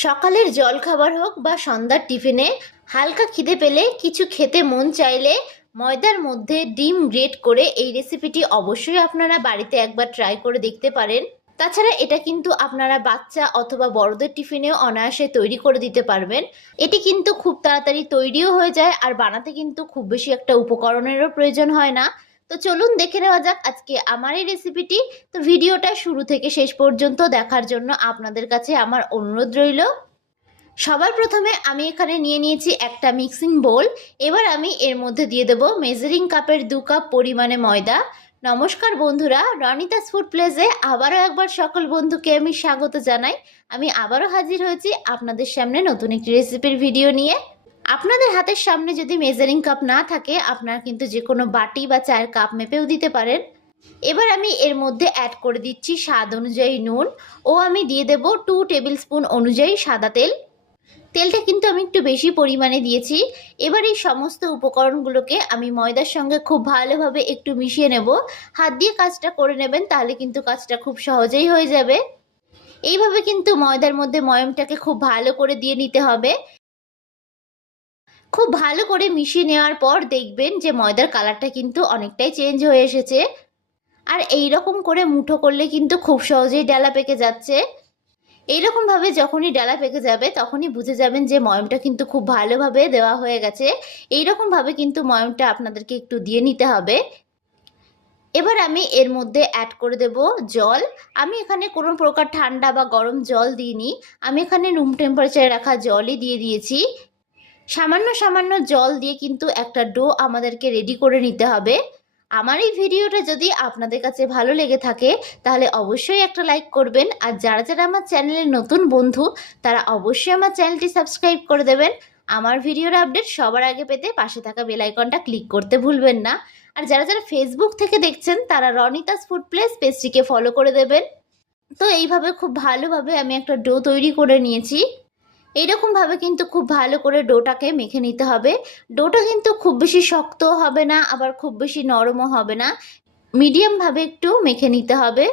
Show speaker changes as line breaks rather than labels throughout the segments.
সকালের জলখাবার হোক বা সন্ধ্যার টিফিনে, হালকা খিদে পেলে কিছু খেতে মন চাইলে ময়দার মধ্যে ডিম গ্রেট করে এই রেসিপিটি অবশ্যই আপনারা বাড়িতে একবার ট্রাই করে দেখতে পারেন। তাছাড়া এটা কিন্তু আপনারা বাচ্চা অথবা বড়দের টিফিনেও অনায়াসে তৈরি করে দিতে পারবেন। এটি কিন্তু খুব তাড়াতাড়ি তৈরিও হয়ে যায় আর বানাতে কিন্তু খুব বেশি একটা উপকরণেরও প্রয়োজন হয় না। তো চলুন দেখে নেওয়া যাক আজকে আমার এই রেসিপিটি তো ভিডিওটা শুরু থেকে শেষ পর্যন্ত দেখার জন্য আপনাদের কাছে আমার অনুরোধ রইল। সবার প্রথমে আমি এখানে নিয়ে নিয়েছি একটা মিক্সিং বোল এবার আমি এর মধ্যে দিয়ে দেবো মেজারিং কাপের দু কাপ পরিমাণে ময়দা। নমস্কার বন্ধুরা, রনিতাস ফুড প্লেসে আবারও একবার সকল বন্ধুকে আমি স্বাগত জানাই। আমি আবারও হাজির হয়েছি আপনাদের সামনে নতুন একটি রেসিপির ভিডিও নিয়ে। আপনাদের হাতের সামনে যদি মেজারিং কাপ না থাকে, আপনারা কিন্তু যে কোনো বাটি বা চায়ের কাপ মেপেও দিতে পারেন। এবার আমি এর মধ্যে অ্যাড করে দিচ্ছি স্বাদ অনুযায়ী নুন ও আমি দিয়ে দেব টু টেবিল স্পুন অনুযায়ী সাদা তেল। তেলটা কিন্তু আমি একটু বেশি পরিমাণে দিয়েছি। এবার এই সমস্ত উপকরণগুলোকে আমি ময়দার সঙ্গে খুব ভালোভাবে একটু মিশিয়ে নেব। হাত দিয়ে কাজটা করে নেবেন, তাহলে কিন্তু কাজটা খুব সহজেই হয়ে যাবে। এইভাবে কিন্তু ময়দার মধ্যে ময়মটাকে খুব ভালো করে দিয়ে নিতে হবে। খুব ভালো করে মিশিয়ে নেওয়ার পর দেখবেন যে ময়দার কালারটা কিন্তু অনেকটাই চেঞ্জ হয়ে এসেছে। আর এই রকম করে মুঠো করলে কিন্তু খুব সহজেই ডালা পেকে যাচ্ছে। এইরকমভাবে যখনই ডালা পেকে যাবে, তখনই বুঝে যাবেন যে ময়মটা কিন্তু খুব ভালোভাবে দেওয়া হয়ে গেছে। এইরকমভাবে কিন্তু ময়মটা আপনাদেরকে একটু দিয়ে নিতে হবে। এবার আমি এর মধ্যে অ্যাড করে দেব জল। আমি এখানে কোনো প্রকার ঠান্ডা বা গরম জল দিইনি। আমি এখানে রুম টেম্পারেচারে রাখা জলই দিয়ে দিয়েছি। সামান্য সামান্য জল দিয়ে কিন্তু একটা ডো আমাদেরকে রেডি করে নিতে হবে। আমার এই ভিডিওটা যদি আপনাদের কাছে ভালো লেগে থাকে, তাহলে অবশ্যই একটা লাইক করবেন। আর যারা যারা আমার চ্যানেলের নতুন বন্ধু, তারা অবশ্যই আমার চ্যানেলটি সাবস্ক্রাইব করে দেবেন। আমার ভিডিওর আপডেট সবার আগে পেতে পাশে থাকা বেলাইকনটা ক্লিক করতে ভুলবেন না। আর যারা যারা ফেসবুক থেকে দেখছেন, তারা রনিতাস ফুড প্লেস পেজটিকে ফলো করে দেবেন। তো এইভাবে খুব ভালোভাবে আমি একটা ডো তৈরি করে নিয়েছি। এইরকমভাবে কিন্তু খুব ভালো করে ডোটাকে মেখে নিতে হবে। ডোটা কিন্তু খুব বেশি শক্ত হবে না, আবার খুব বেশি নরমও হবে না। মিডিয়ামভাবে একটু মেখে নিতে হবে।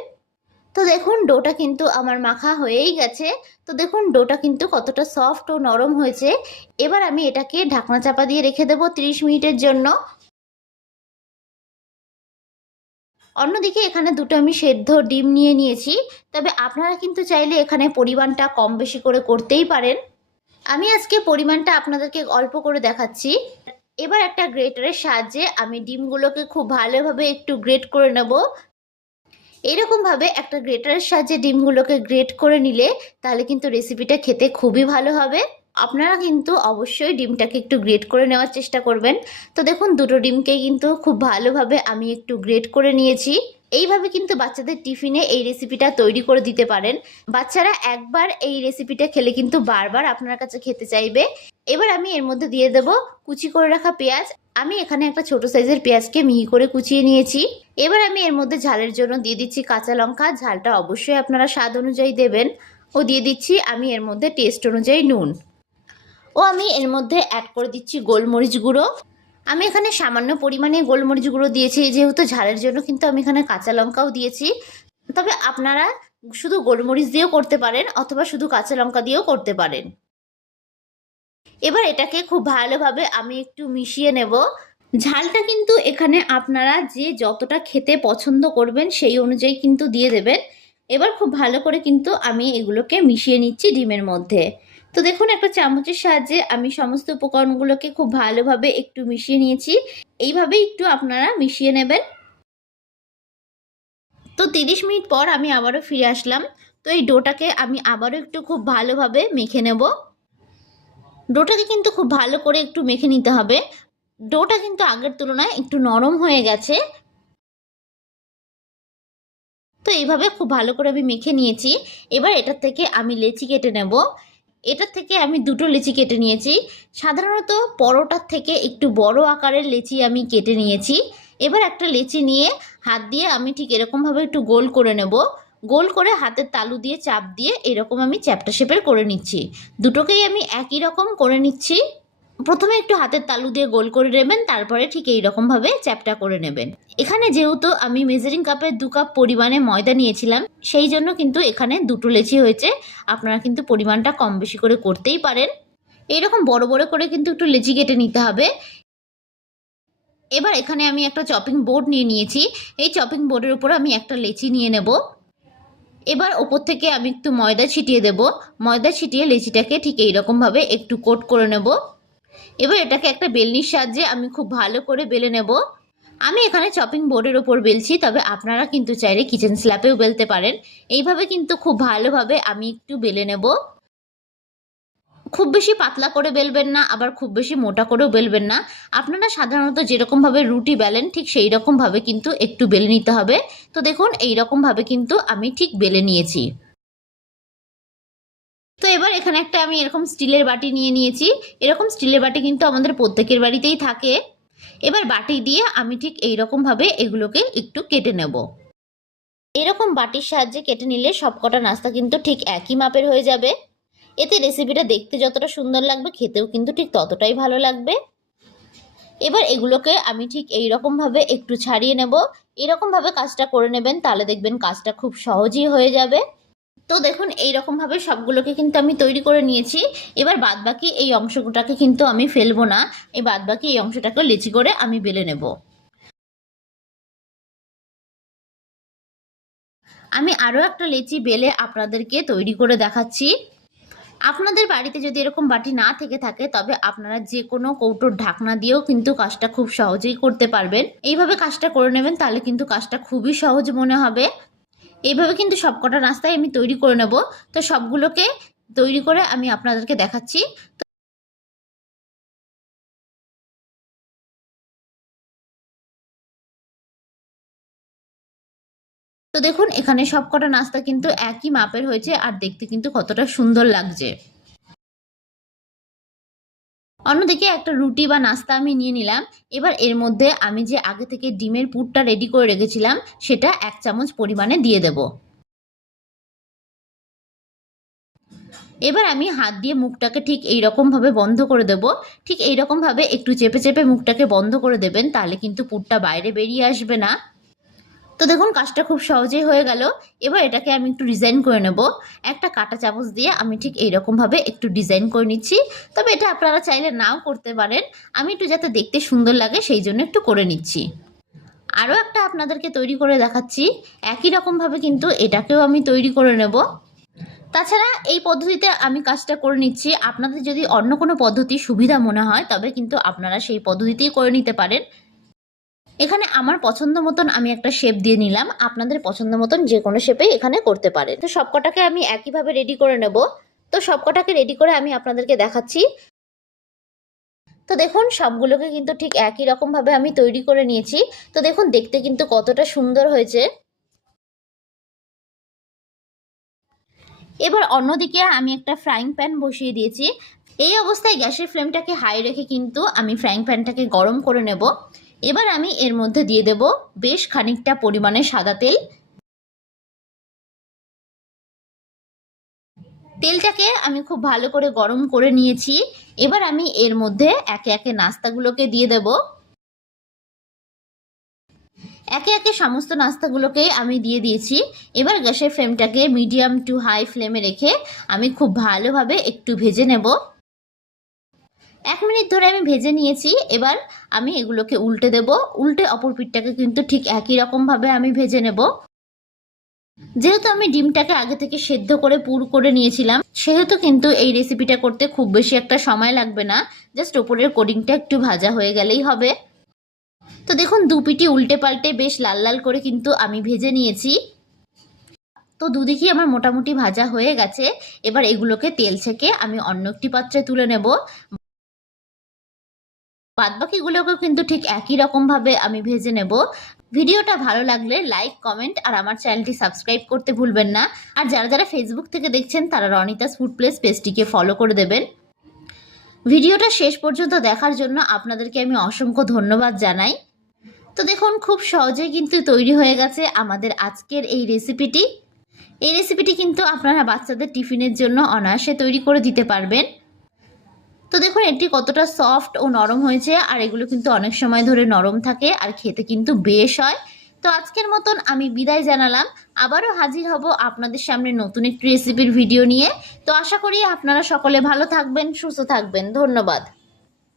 তো দেখুন, ডোটা কিন্তু আমার মাখা হয়েই গেছে। তো দেখুন, ডোটা কিন্তু কতটা সফট ও নরম হয়েছে। এবার আমি এটাকে ঢাকনা চাপা দিয়ে রেখে দেবো 30 মিনিটের জন্য। অন্যদিকে এখানে দুটো আমি সেদ্ধ ডিম নিয়ে নিয়েছি, তবে আপনারা কিন্তু চাইলে এখানে পরিমাণটা কম বেশি করে করতেই পারেন। আমি আজকে পরিমাণটা আপনাদেরকে অল্প করে দেখাচ্ছি। এবার একটা গ্রেটারের সাহায্যে আমি ডিমগুলোকে খুব ভালোভাবে একটু গ্রেট করে নেব। এরকমভাবে একটা গ্রেটারের সাহায্যে ডিমগুলোকে গ্রেট করে নিলে তাহলে কিন্তু রেসিপিটা খেতে খুবই ভালো হবে। আপনারা কিন্তু অবশ্যই ডিমটাকে একটু গ্রেট করে নেওয়ার চেষ্টা করবেন। তো দেখুন, দুটো ডিমকে কিন্তু খুব ভালোভাবে আমি একটু গ্রেট করে নিয়েছি। এইভাবে কিন্তু বাচ্চাদের টিফিনে এই রেসিপিটা তৈরি করে দিতে পারেন। বাচ্চারা একবার এই রেসিপিটা খেলে কিন্তু বারবার আপনার কাছে খেতে চাইবে। এবার আমি এর মধ্যে দিয়ে দেব কুচি করে রাখা পেঁয়াজ। আমি এখানে একটা ছোট সাইজের পেঁয়াজকে মিহি করে কুচিয়ে নিয়েছি। এবার আমি এর মধ্যে ঝালের জন্য দিয়ে দিচ্ছি কাঁচা লঙ্কা। ঝালটা অবশ্যই আপনারা স্বাদ অনুযায়ী দেবেন। ও দিয়ে দিচ্ছি আমি এর মধ্যে টেস্ট অনুযায়ী নুন। ও আমি এর মধ্যে অ্যাড করে দিচ্ছি গোলমরিচ গুঁড়ো। আমি এখানে সামান্য পরিমাণে গোলমরিচ গুঁড়ো দিয়েছি, যেহেতু ঝালের জন্য কিন্তু আমি এখানে কাঁচা লঙ্কাও দিয়েছি। তবে আপনারা শুধু গোলমরিচ দিয়েও করতে পারেন, অথবা শুধু কাঁচা লঙ্কা দিয়েও করতে পারেন। এবার এটাকে খুব ভালোভাবে আমি একটু মিশিয়ে নেব। ঝালটা কিন্তু এখানে আপনারা যে যতটা খেতে পছন্দ করবেন সেই অনুযায়ী কিন্তু দিয়ে দেবেন। এবার খুব ভালো করে কিন্তু আমি এগুলোকে মিশিয়ে নিচ্ছি ডিমের মধ্যে। তো দেখুন, একটা চামচের সাহায্যে আমি সমস্ত উপকরণগুলোকে খুব ভালোভাবে একটু মিশিয়ে নিয়েছি। এইভাবে একটু আপনারা মিশিয়ে নেবেন। তো তিরিশ মিনিট পর আমি আবারও ফিরে আসলাম। তো এই ডোটাকে আমি আবারও একটু খুব ভালোভাবে মেখে নেব। ডোটাকে কিন্তু খুব ভালো করে একটু মেখে নিতে হবে। ডোটা কিন্তু আগের তুলনায় একটু নরম হয়ে গেছে। তো এইভাবে খুব ভালো করে আমি মেখে নিয়েছি। এবার এটার থেকে আমি লেচি কেটে নেব। এটার থেকে আমি দুটো লিচি কেটে নিয়েছি। সাধারণত পরোটার থেকে একটু বড় আকারের লিচি আমি কেটে নিয়েছি। এবার একটা লিচি নিয়ে হাত দিয়ে আমি ঠিক এরকমভাবে একটু গোল করে নেব। গোল করে হাতের তালু দিয়ে চাপ দিয়ে এরকম আমি চ্যাপটা শেপের করে নিচ্ছি। দুটোকেই আমি একই রকম করে নিচ্ছি। প্রথমে একটু হাতের তালু দিয়ে গোল করে নেবেন, তারপরে ঠিক এই রকমভাবে চ্যাপটা করে নেবেন। এখানে যেহেতু আমি মেজারিং কাপের দু কাপ পরিমাণে ময়দা নিয়েছিলাম, সেই জন্য কিন্তু এখানে দুটো লেচি হয়েছে। আপনারা কিন্তু পরিমাণটা কম বেশি করে করতেই পারেন। এইরকম বড় বড় করে কিন্তু একটু লেচি কেটে নিতে হবে। এবার এখানে আমি একটা চপিং বোর্ড নিয়ে নিয়েছি। এই চপিং বোর্ডের উপর আমি একটা লেচি নিয়ে নেব। এবার ওপর থেকে আমি একটু ময়দা ছিটিয়ে দেব। ময়দা ছিটিয়ে লেচিটাকে ঠিক এইরকমভাবে একটু কোট করে নেব। এবার এটাকে একটা বেলনির সাহায্যে আমি খুব ভালো করে বেলে নেব। আমি এখানে চপিং বোর্ডের ওপর বেলছি, তবে আপনারা কিন্তু চাইলে কিচেন স্ল্যাপেও বেলতে পারেন। এইভাবে কিন্তু খুব ভালোভাবে আমি একটু বেলে নেব। খুব বেশি পাতলা করে বেলবেন না, আবার খুব বেশি মোটা করেও বেলবেন না। আপনারা সাধারণত যেরকমভাবে রুটি বেলেন, ঠিক সেই রকমভাবে কিন্তু একটু বেলে নিতে হবে। তো দেখুন এই রকমভাবে কিন্তু আমি ঠিক বেলে নিয়েছি। তো এবার এখানে একটা আমি এরকম স্টিলের বাটি নিয়ে নিয়েছি। এরকম স্টিলের বাটি কিন্তু আমাদের প্রত্যেকের বাড়িতেই থাকে। এবার বাটি দিয়ে আমি ঠিক এই রকমভাবে এগুলোকে একটু কেটে নেব। এরকম বাটির সাহায্যে কেটে নিলে সবকটা নাস্তা কিন্তু ঠিক একই মাপের হয়ে যাবে। এতে রেসিপিটা দেখতে যতটা সুন্দর লাগবে, খেতেও কিন্তু ঠিক ততটাই ভালো লাগবে। এবার এগুলোকে আমি ঠিক এই রকমভাবে একটু ছাড়িয়ে নেব। এরকমভাবে কাজটা করে নেবেন, তাহলে দেখবেন কাজটা খুব সহজই হয়ে যাবে। তো দেখুন এই রকমভাবে সবগুলোকে কিন্তু আমি তৈরি করে নিয়েছি। এবার বাদবাকি এই অংশটাকে কিন্তু আমি ফেলব না। এই বাদবাকি এই অংশটাকে লিচি করে আমি বেলে নেব। আমি আরও একটা লেচি বেলে আপনাদেরকে তৈরি করে দেখাচ্ছি। আপনাদের বাড়িতে যদি এরকম বাটি না থেকে থাকে, তবে আপনারা যে কোনো কৌটোর ঢাকনা দিয়েও কিন্তু কাজটা খুব সহজেই করতে পারবেন। এইভাবে কাজটা করে নেবেন, তাহলে কিন্তু কাজটা খুবই সহজ মনে হবে। এইভাবে কিন্তু সবকটা রাস্তায় আমি তৈরি করে নেব। তো সবগুলোকে তৈরি করে আমি আপনাদেরকে দেখাচ্ছি। তো দেখুন, এখানে সবকটা নাস্তা কিন্তু একই মাপের হয়েছে আর দেখতে কিন্তু কতটা সুন্দর লাগছে। অন্যদিকে একটা রুটি বা নাস্তা আমি নিয়ে নিলাম। এবার এর মধ্যে আমি যে আগে থেকে ডিমের পুরটা রেডি করে রেখেছিলাম, সেটা এক চামচ পরিমাণে দিয়ে দেব। এবার আমি হাত দিয়ে মুখটাকে ঠিক এই ভাবে বন্ধ করে দেব। ঠিক এই ভাবে একটু চেপে চেপে মুখটাকে বন্ধ করে দেবেন, তাহলে কিন্তু পুরটা বাইরে বেরিয়ে আসবে না। তো দেখুন, কাজটা খুব সহজেই হয়ে গেল। এবার এটাকে আমি একটু ডিজাইন করে নেব। একটা কাটা চামচ দিয়ে আমি ঠিক এইরকমভাবে একটু ডিজাইন করে নিচ্ছি। তবে এটা আপনারা চাইলে নাও করতে পারেন। আমি একটু যাতে দেখতে সুন্দর লাগে, সেই জন্য একটু করে নিচ্ছি। আরও একটা আপনাদেরকে তৈরি করে দেখাচ্ছি। একই রকমভাবে কিন্তু এটাকেও আমি তৈরি করে নেব। তাছাড়া এই পদ্ধতিতে আমি কাজটা করে নিচ্ছি। আপনাদের যদি অন্য কোনো পদ্ধতি সুবিধা মনে হয়, তবে কিন্তু আপনারা সেই পদ্ধতিতেই করে নিতে পারেন। এখানে আমার পছন্দ মতন আমি একটা শেপ দিয়ে নিলাম। আপনাদের পছন্দ মতন যে কোনো শেপেই এখানে করতে পারেন। তো সবকটাকে আমি একইভাবে রেডি করে নেব। তো সবকটাকে রেডি করে আমি আপনাদেরকে দেখাচ্ছি। তো দেখুন, সবগুলোকে কিন্তু ঠিক একই রকমভাবে আমি তৈরি করে নিয়েছি। তো দেখুন, দেখতে কিন্তু কতটা সুন্দর হয়েছে। এবার অন্যদিকে আমি একটা ফ্রাইং প্যান বসিয়ে দিয়েছি। এই অবস্থায় গ্যাসের ফ্লেমটাকে হাই রেখে কিন্তু আমি ফ্রাইং প্যানটাকে গরম করে নেব। এবার আমি এর মধ্যে দিয়ে দেব বেশ খানিকটা পরিমাণে সাদা তেল। তেলটাকে আমি খুব ভালো করে গরম করে নিয়েছি। এবার আমি এর মধ্যে একে একে নাস্তাগুলোকে দিয়ে দেব। একে একে সমস্ত নাস্তাগুলোকে আমি দিয়ে দিয়েছি। এবার গ্যাসের ফ্লেমটাকে মিডিয়াম টু হাই ফ্লেমে রেখে আমি খুব ভালোভাবে একটু ভেজে নেব। এক মিনিট ধরে আমি ভেজে নিয়েছি। এবার আমি এগুলোকে উল্টে দেব। উল্টে অপর পিঠটাকে কিন্তু ঠিক একই রকমভাবে আমি ভেজে নেব। যেহেতু আমি ডিমটাকে আগে থেকে সেদ্ধ করে, পুর করে নিয়েছিলাম, সেহেতু কিন্তু এই রেসিপিটা করতে খুব বেশি একটা সময় লাগবে না। জাস্ট ওপরের কোডিংটা একটু ভাজা হয়ে গেলেই হবে। তো দেখুন, দু পিটি উল্টে পাল্টে বেশ লাল লাল করে কিন্তু আমি ভেজে নিয়েছি। তো দুদিকই আমার মোটামুটি ভাজা হয়ে গেছে। এবার এগুলোকে তেল ছেঁকে আমি অন্য একটি পাত্রে তুলে নেব। বাদবাকিগুলোকেও কিন্তু ঠিক একই রকমভাবে আমি ভেজে নেব। ভিডিওটা ভালো লাগলে লাইক, কমেন্ট আর আমার চ্যানেলটি সাবস্ক্রাইব করতে ভুলবেন না। আর যারা যারা ফেসবুক থেকে দেখছেন, তারা রনিতাস ফুড প্লেস পেজটিকে ফলো করে দেবেন। ভিডিওটা শেষ পর্যন্ত দেখার জন্য আপনাদেরকে আমি অসংখ্য ধন্যবাদ জানাই। তো দেখুন, খুব সহজেই কিন্তু তৈরি হয়ে গেছে আমাদের আজকের এই রেসিপিটি এই রেসিপিটি কিন্তু আপনারা বাচ্চাদের টিফিনের জন্য অনায়াসে তৈরি করে দিতে পারবেন। তো দেখুন, এটি কতটা সফট ও নরম হয়েছে, আর এগুলো কিন্তু অনেক সময় ধরে নরম থাকে আর খেতে কিন্তু বেশ হয়। তো আজকের মতন আমি বিদায় জানালাম। আবারও হাজির হব আপনাদের সামনে নতুন একটি রেসিপির ভিডিও নিয়ে। তো আশা করি আপনারা সকলে ভালো থাকবেন, সুস্থ থাকবেন। ধন্যবাদ।